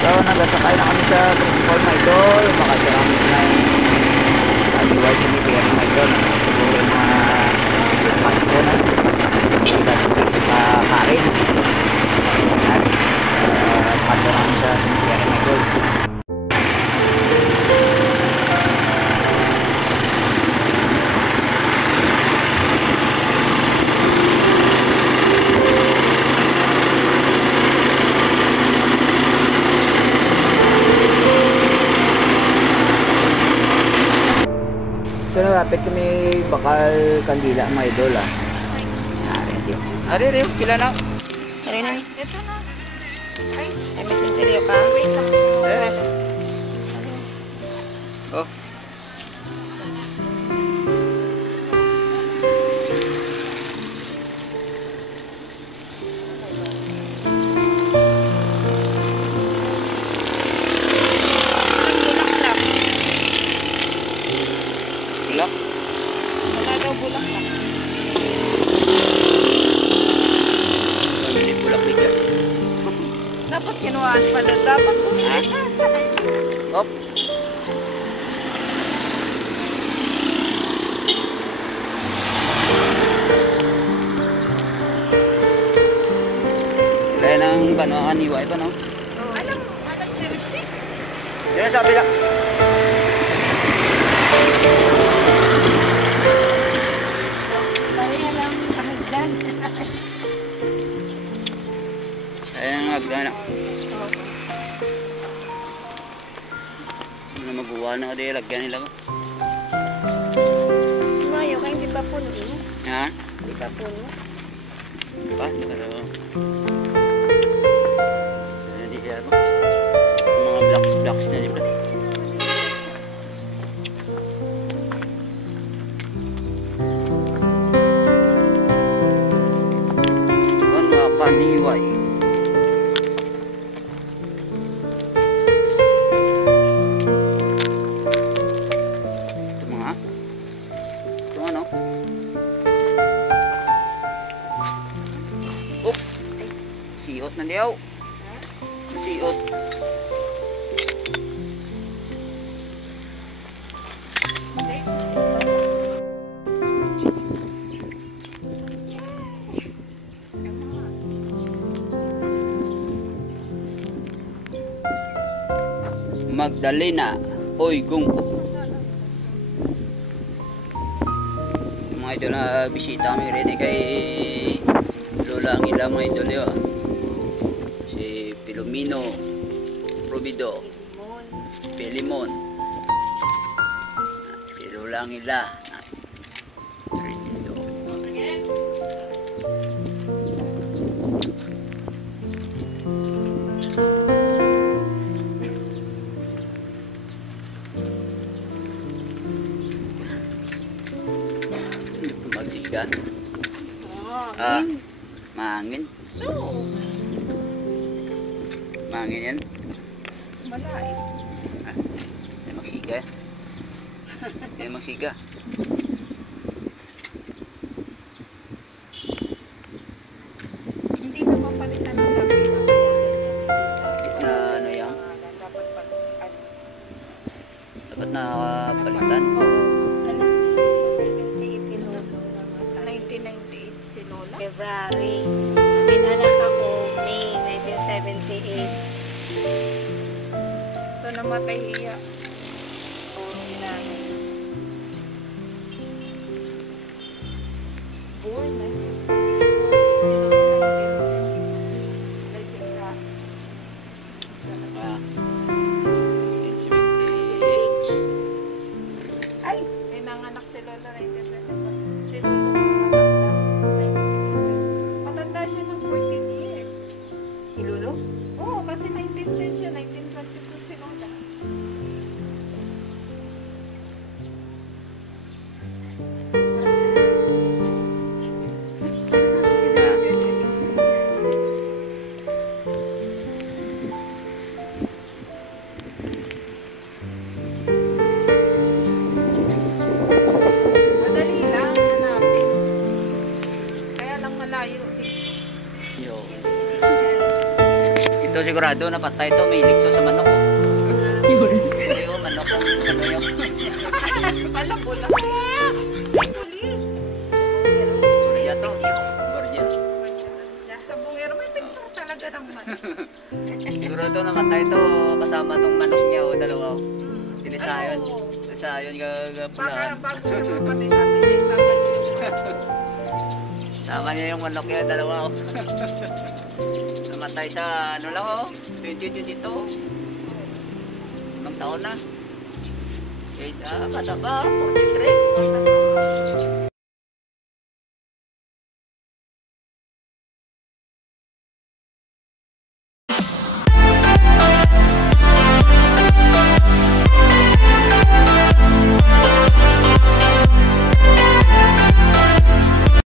So nagasakay na kami sa principal mga idol. Makasya kami na kaliway sa Miguel mga idol. Siguro yung mga Pasko na sa kain. At makasya kami sa Miguel mga idol. So nalapit kami bakal kandila mga idol ah. Ari rin, pila na. Ari na. Ito na. Ay, may sinsilyo ka. Wait lang. Oh. Wala daw bulak lang. Pamili bulak bigla. Dapat kinuhaan pa na. Dapat bumili ka. Hop. Kaya nang banuan iway pa no? Alam diretsik. Yan sabi lang. Kaya lang kahagdan. Ayan ang agana. Ano magawa na kasi lagyan nila ko. Mayo kayo di ba puno? Ha? Di ba puno? Pa? Pero... Hindi kaya ko. Mga blocks na dito. Bukan mga paniway. Siot na diyaw. Siot. Magdalena. Oy, gungko. Mga idol na bisita kami rin kay Lola ang ilang mga idol yun. Pilomino, Probido, Pilimon, si Lulang ila, Trinito. Magsiga. Mangin. So, mangin yan. malait. Yan magsiga. Yan magsiga. Hindi na mapalitan ng labi. Na ano yan? Dapat pag... Dapat na palitan. Oo. 78 si Lola. 1998 si Lola. February. Pinanak ako May 1978. So namatay iya. Born na. Ay! May nanganak si Lola 1924. Si Lola mas matanda. Matanda siya ng 14 years. Ilulo? Oo, kasi 1910 siya. 1922 si Lola. sigurado na patay to. May iligso sa manok. Ito yung manok. Ano yung? Pala pula. Pulis. Gorya to. Gorya. Sa bungero may picture talaga ng manok. Sigurado namatay to. Kasama tong manok niya o dalawa. Tinisayon. Ano? Tinisayon Baka gagapulaan. bago siya mamatay sabi niya, isama niya. Sama niya yung manok niya dalawa. Namatay sa ano lang 2022. Ibang taon na. Bata pa, 43.